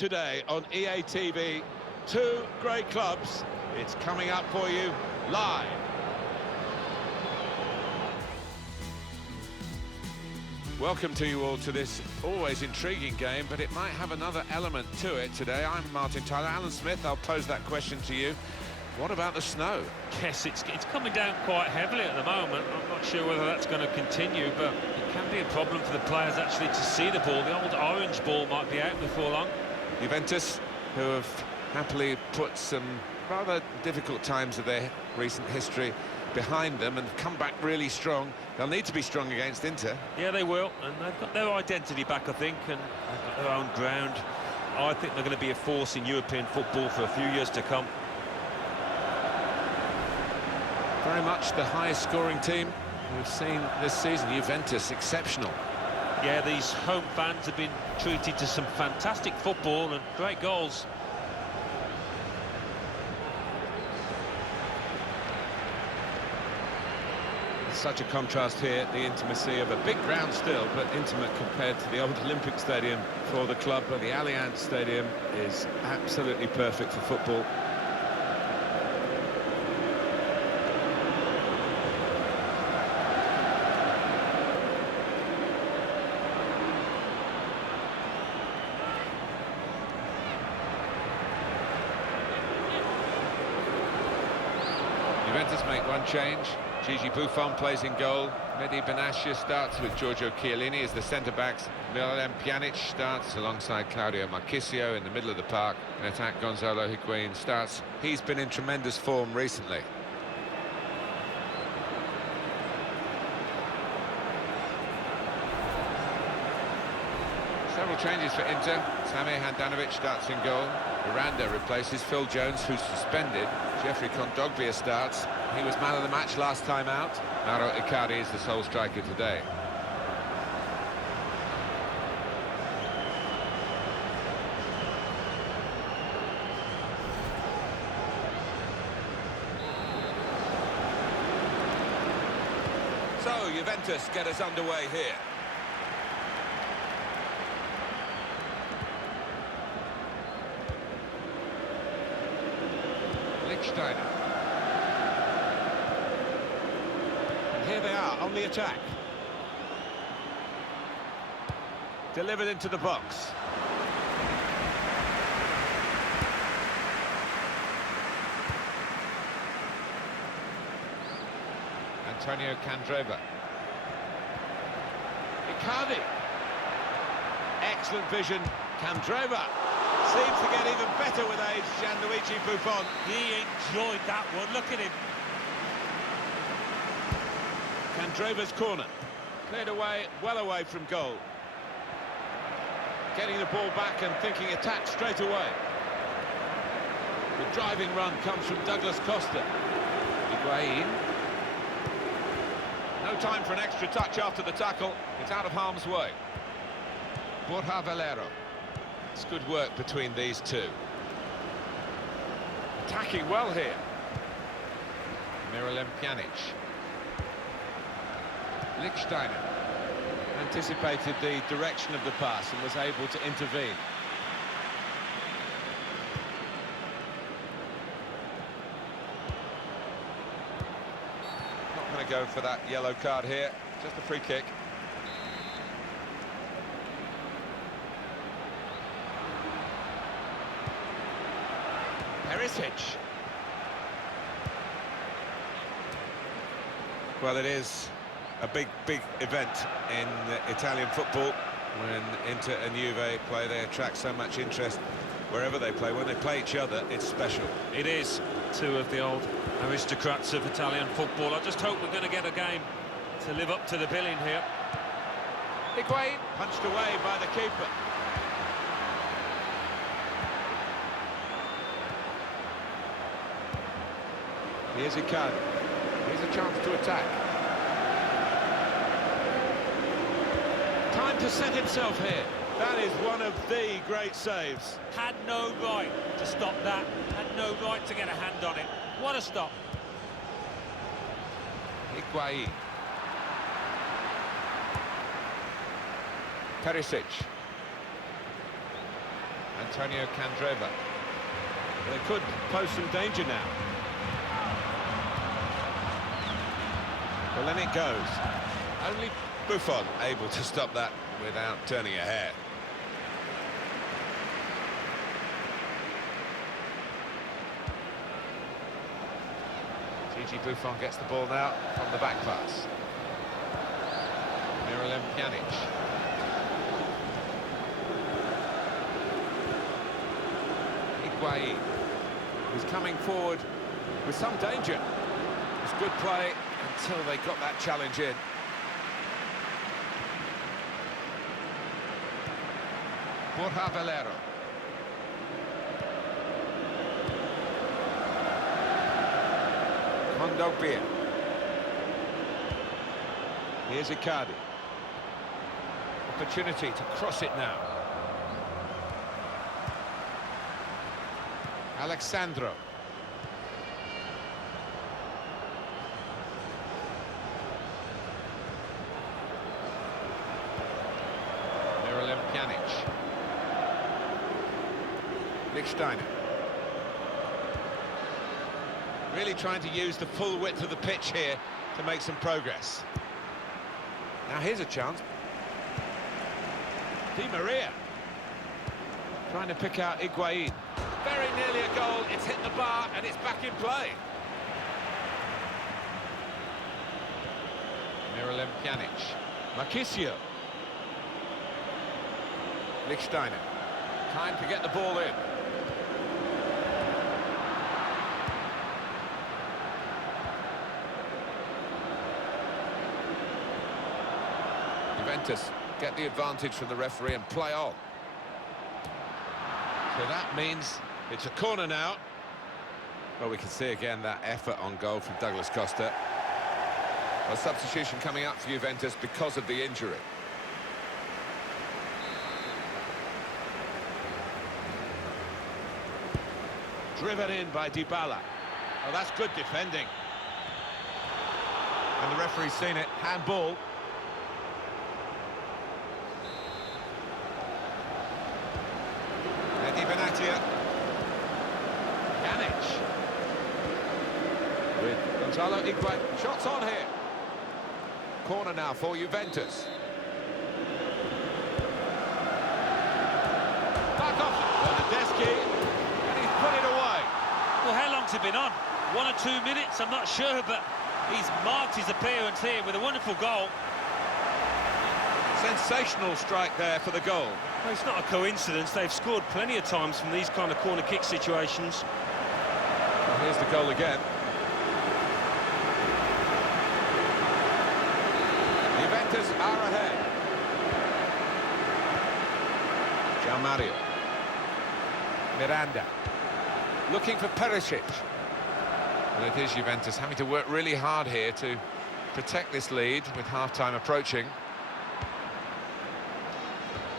today on EA TV. Two great clubs. It's coming up for you live. Welcome to you all to this always intriguing game, but it might have another element to it today. I'm Martin Tyler. Alan Smith, I'll pose that question to you. What about the snow? Yes, it's coming down quite heavily at the moment. I'm not sure whether that's going to continue, but it can be a problem for the players actually to see the ball. The old orange ball might be out before long. Juventus, who have happily put some rather difficult times of their recent history behind them and come back really strong. They'll need to be strong against Inter. Yeah, they will, and they've got their identity back, I think, and they've got their own ground. I think they're going to be a force in European football for a few years to come. Very much the highest scoring team we've seen this season. Juventus, exceptional. Yeah, these home fans have been treated to some fantastic football and great goals. Such a contrast here, the intimacy of a big ground still, but intimate compared to the old Olympic Stadium for the club. But the Allianz Stadium is absolutely perfect for football. Juventus make one change. Gigi Buffon plays in goal. Mehdi Benatia starts with Giorgio Chiellini as the centre-backs. Miralem Pjanic starts alongside Claudio Marchisio in the middle of the park. In attack, Gonzalo Higuain starts. He's been in tremendous form recently. Several changes for Inter. Samir Handanovic starts in goal. Miranda replaces Phil Jones, who's suspended. Jeffrey Kondogbia starts. He was man of the match last time out. Mauro Icardi is the sole striker today. So, Juventus get us underway here. Lichtsteiner. And here they are on the attack. Delivered into the box. Antonio Candreva. Icardi. Excellent vision. Candreva. Seems to get even better with age, Gianluigi Buffon. He enjoyed that one, look at him. Candreva's corner. Cleared away, well away from goal. Getting the ball back and thinking attack straight away. The driving run comes from Douglas Costa. Higuain. No time for an extra touch after the tackle. It's out of harm's way. Borja Valero. It's good work between these two. Attacking well here. Miralem Pjanic. Lichtsteiner anticipated the direction of the pass and was able to intervene. Not going to go for that yellow card here, just a free kick. Perisic. Well, it is a big event in Italian football. When Inter and Juve play, they attract so much interest wherever they play. When they play each other, it's special. It is. Two of the old aristocrats of Italian football. I just hope we're going to get a game to live up to the billing here. Higuain punched away by the keeper. Here's Icardi. Here's a chance to attack. Time to set himself here. That is one of the great saves. Had no right to stop that. Had no right to get a hand on it. What a stop. Higuain. Perisic. Antonio Candreva. They could pose some danger now. Well, then it goes. Only Buffon able to stop that without turning a hair. Gigi Buffon gets the ball now from the back pass. Miralem Pjanic. Higuain. He's coming forward with some danger. It's good play until they got that challenge in. Borja Valero. Kondogbia. Here's Icardi. Opportunity to cross it now. Alexandro. Miralem Pjanic. Lichtsteiner. Really trying to use the full width of the pitch here to make some progress. Now here's a chance. Di Maria. Trying to pick out Higuain. Very nearly a goal. It's hit the bar and it's back in play. Miralem Pjanic. Marchisio. Lichtsteiner. Time to get the ball in. Juventus get the advantage from the referee and play on. So that means it's a corner now. Well, we can see again that effort on goal from Douglas Costa. A substitution coming up for Juventus because of the injury. Driven in by Dybala. Oh, that's good defending. And the referee's seen it. Handball. Eddie Benatia. Pjanic. With Gonzalo Higuain. Shots on here. Corner now for Juventus. Back off Bernardeschi. And he's put it away. Well, how long's it been on? 1 or 2 minutes, I'm not sure, but he's marked his appearance here with a wonderful goal. Sensational strike there for the goal. Well, it's not a coincidence. They've scored plenty of times from these kind of corner kick situations. Well, here's the goal again. Juventus are ahead. João Mario. Miranda. Looking for Perisic. Well, it is Juventus having to work really hard here to protect this lead with half-time approaching.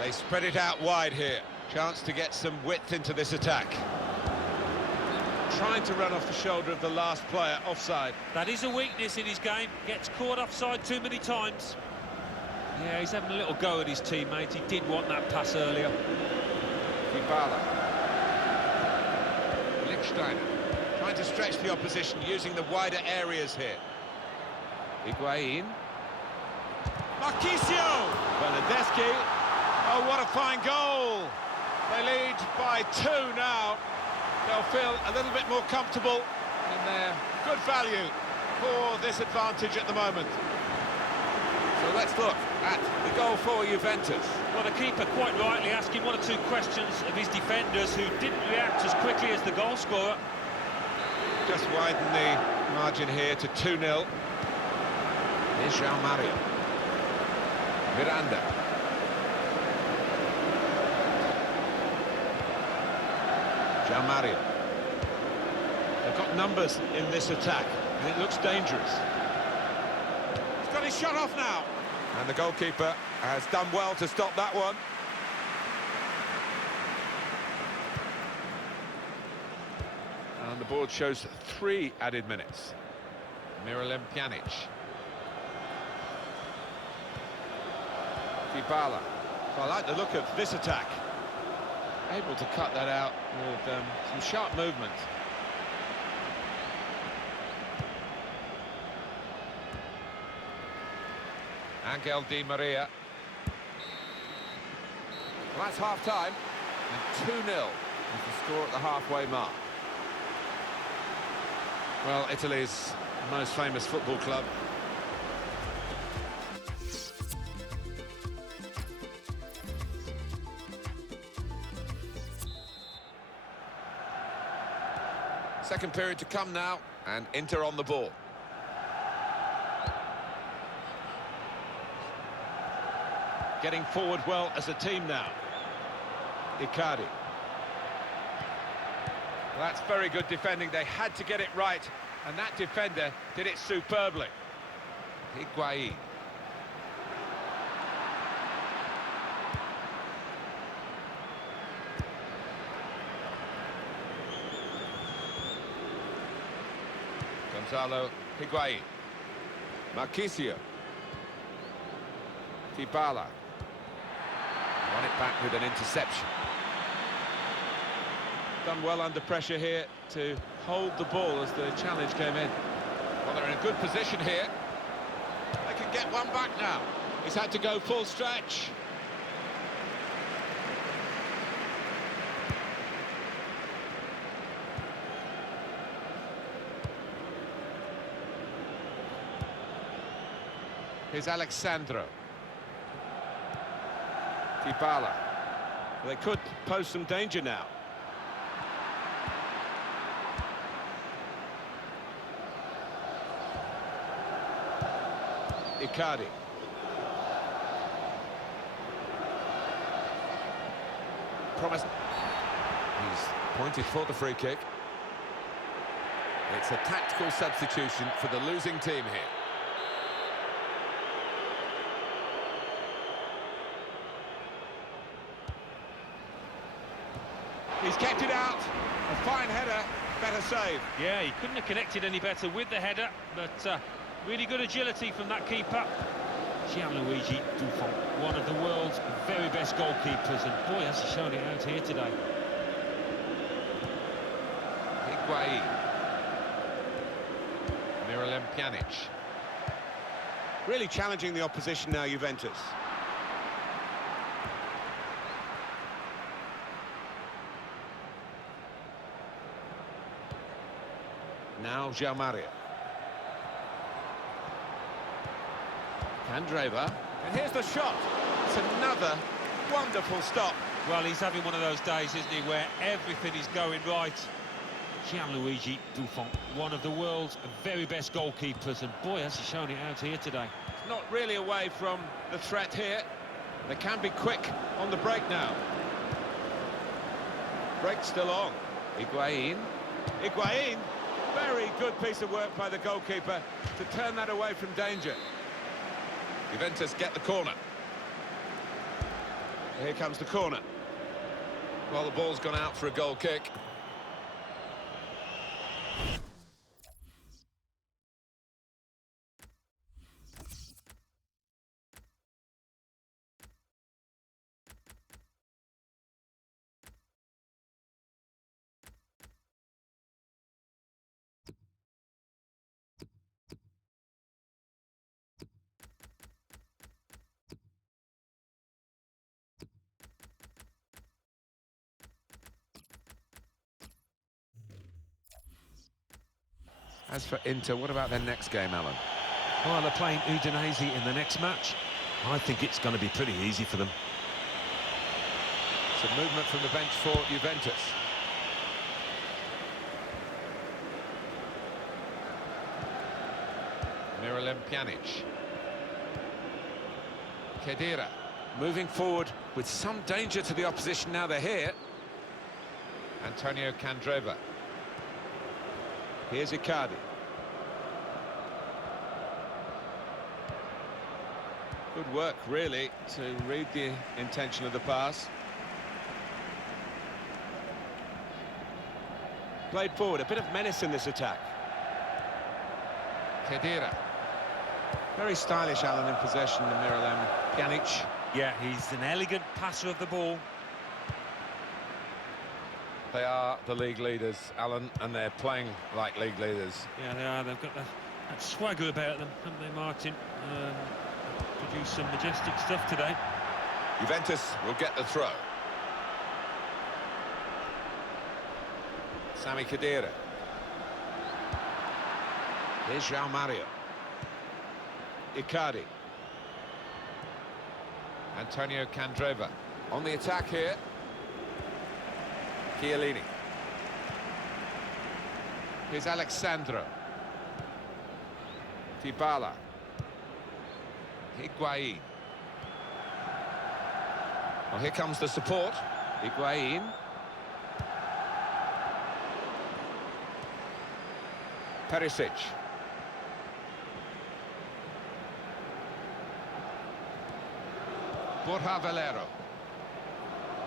They spread it out wide here. Chance to get some width into this attack. Trying to run off the shoulder of the last player, offside. That is a weakness in his game. Gets caught offside too many times. Yeah, he's having a little go at his teammate. He did want that pass earlier. Dybala. Lichtsteiner. Trying to stretch the opposition using the wider areas here. Higuain. Marchisio! Bernardeschi. Oh, what a fine goal! They lead by 2 now. They'll feel a little bit more comfortable, and they're good value for this advantage at the moment. So let's look at the goal for Juventus. Well, the keeper quite rightly asking 1 or 2 questions of his defenders, who didn't react as quickly as the goal scorer. Just widen the margin here to 2-0. Here's João Mario. Miranda. João Mario. They've got numbers in this attack, and it looks dangerous. He's got his shot off now. And the goalkeeper has done well to stop that one. And the board shows 3 added minutes. Miralem Pjanic. Dybala. I like the look of this attack. Able to cut that out with some sharp movement. Angel Di Maria. Well, that's half-time, and 2-0 is the score at the halfway mark. Well, Italy's most famous football club. Second period to come now, and Inter on the ball. Getting forward well as a team now. Icardi. That's very good defending. They had to get it right, and that defender did it superbly. Higuain. Gonzalo Higuain. Marchisio. Dybala. Won it back with an interception. Done well under pressure here to hold the ball as the challenge came in. Well, they're in a good position here. They can get one back now. He's had to go full stretch. Here's Alexandro. Dybala. They could pose some danger now. Icardi. Promised. He's pointed for the free kick. It's a tactical substitution for the losing team here. He's kept it out. A fine header, better save. Yeah, he couldn't have connected any better with the header, but really good agility from that keeper. Gianluigi Buffon, one of the world's very best goalkeepers, and boy, has he shown it out here today. Higuain. Miralem Pjanic. Really challenging the opposition now, Juventus. Now João Maria. Candreva. And here's the shot. It's another wonderful stop. Well, he's having one of those days, isn't he, where everything is going right. Gianluigi Buffon, one of the world's very best goalkeepers, and boy, has he shown it out here today. Not really away from the threat here. They can be quick on the break now. Break still on. Higuain. Higuain. Very good piece of work by the goalkeeper to turn that away from danger. Juventus get the corner. Here comes the corner. Well, the ball's gone out for a goal kick. As for Inter, what about their next game, Alan? Well, they're playing Udinese in the next match. I think it's going to be pretty easy for them. Some movement from the bench for Juventus. Miralem Pjanic. Khedira moving forward with some danger to the opposition now they're here. Antonio Candreva. Here's Icardi. Good work, really, to read the intention of the pass. Played forward, a bit of menace in this attack. Khedira. Very stylish, Alan, in possession, the Miralem Pjanic. Yeah, he's an elegant passer of the ball. They are the league leaders, Alan, and they're playing like league leaders. Yeah, they are. They've got that swagger about them, haven't they, Martin? Produced some majestic stuff today. Juventus will get the throw. Sami Khedira. Here's João Mario. Icardi. Antonio Candreva. On the attack here. Chiellini. Here's Alexandro. Dybala. Higuain. Well, here comes the support. Higuain. Perisic. Borja Valero.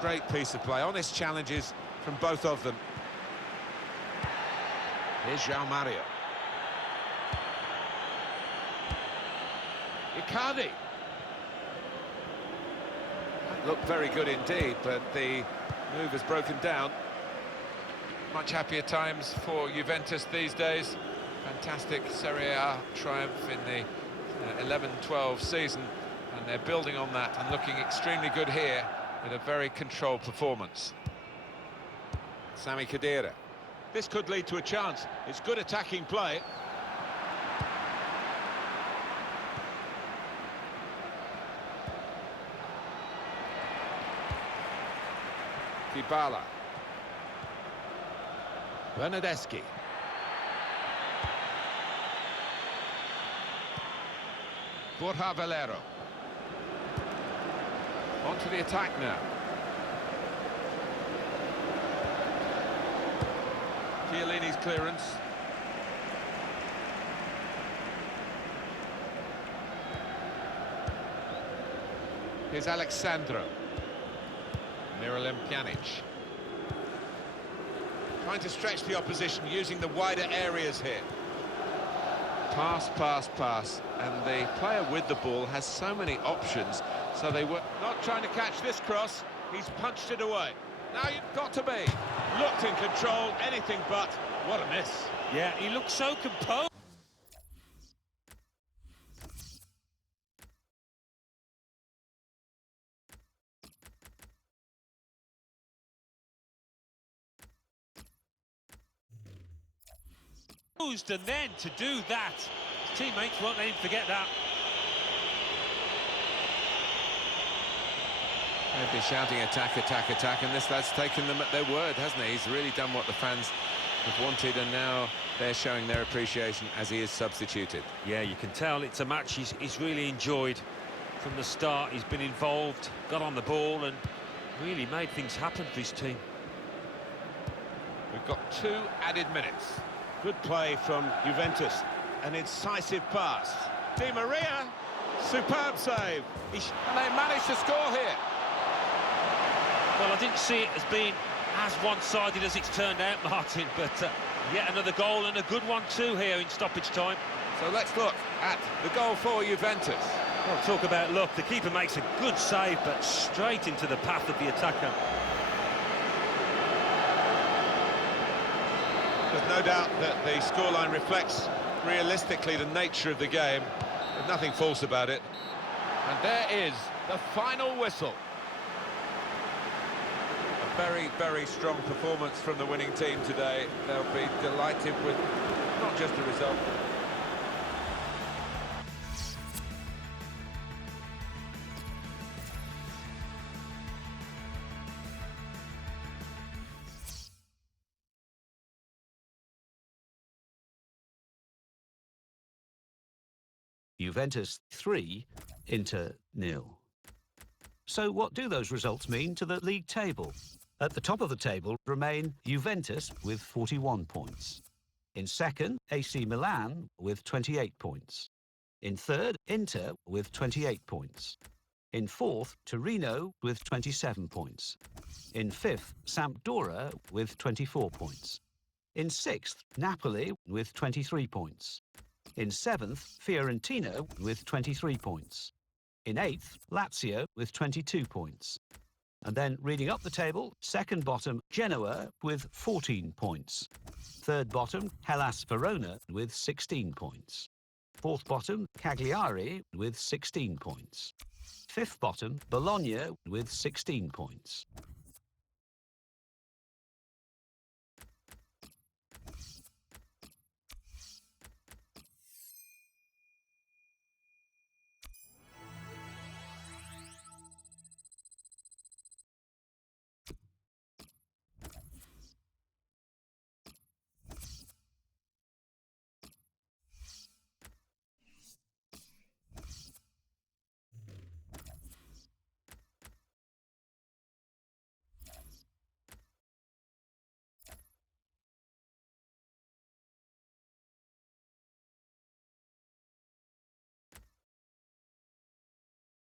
Great piece of play. Honest challenges from both of them. Here's João Mario. Icardi. Looked very good indeed, but the move has broken down. Much happier times for Juventus these days. Fantastic Serie A triumph in the 11-12 season, and they're building on that and looking extremely good here with a very controlled performance. Sami Khedira. This could lead to a chance. It's good attacking play. Dybala. Bernardeschi. Borja Valero. On to the attack now. Chiellini's clearance. Here's Alexandro. Miralem Pjanic. Trying to stretch the opposition using the wider areas here. Pass, pass, pass. And the player with the ball has so many options, so they were Not trying to catch this cross. He's punched it away. Now you've got to be. Looked in control, anything but. What a miss. Yeah, he looks so composed. And then to do that, his teammates won't let him forget that. They've been shouting attack, attack, attack, and this lad's taken them at their word, hasn't he? He's really done what the fans have wanted, and now they're showing their appreciation as he is substituted. Yeah, you can tell it's a match he's really enjoyed from the start. He's been involved, got on the ball, and really made things happen for his team. We've got 2 added minutes. Good play from Juventus. An incisive pass. Di Maria. Superb save. And they managed to score here. Well, I didn't see it as being as one-sided as it's turned out, Martin, but yet another goal, and a good one too here in stoppage time. So let's look at the goal for Juventus. Well, talk about luck. The keeper makes a good save, but straight into the path of the attacker. There's no doubt that the scoreline reflects realistically the nature of the game. There's nothing false about it. And there is the final whistle. A very, very strong performance from the winning team today. They'll be delighted with not just the result. Juventus 3, Inter 0. So what do those results mean to the league table? At the top of the table remain Juventus with 41 points. In second, AC Milan with 28 points. In third, Inter with 28 points. In fourth, Torino with 27 points. In fifth, Sampdoria with 24 points. In sixth, Napoli with 23 points. In seventh, Fiorentina with 23 points. In eighth, Lazio with 22 points. And then reading up the table, second bottom, Genoa with 14 points. Third bottom, Hellas Verona with 16 points. Fourth bottom, Cagliari with 16 points. Fifth bottom, Bologna with 16 points.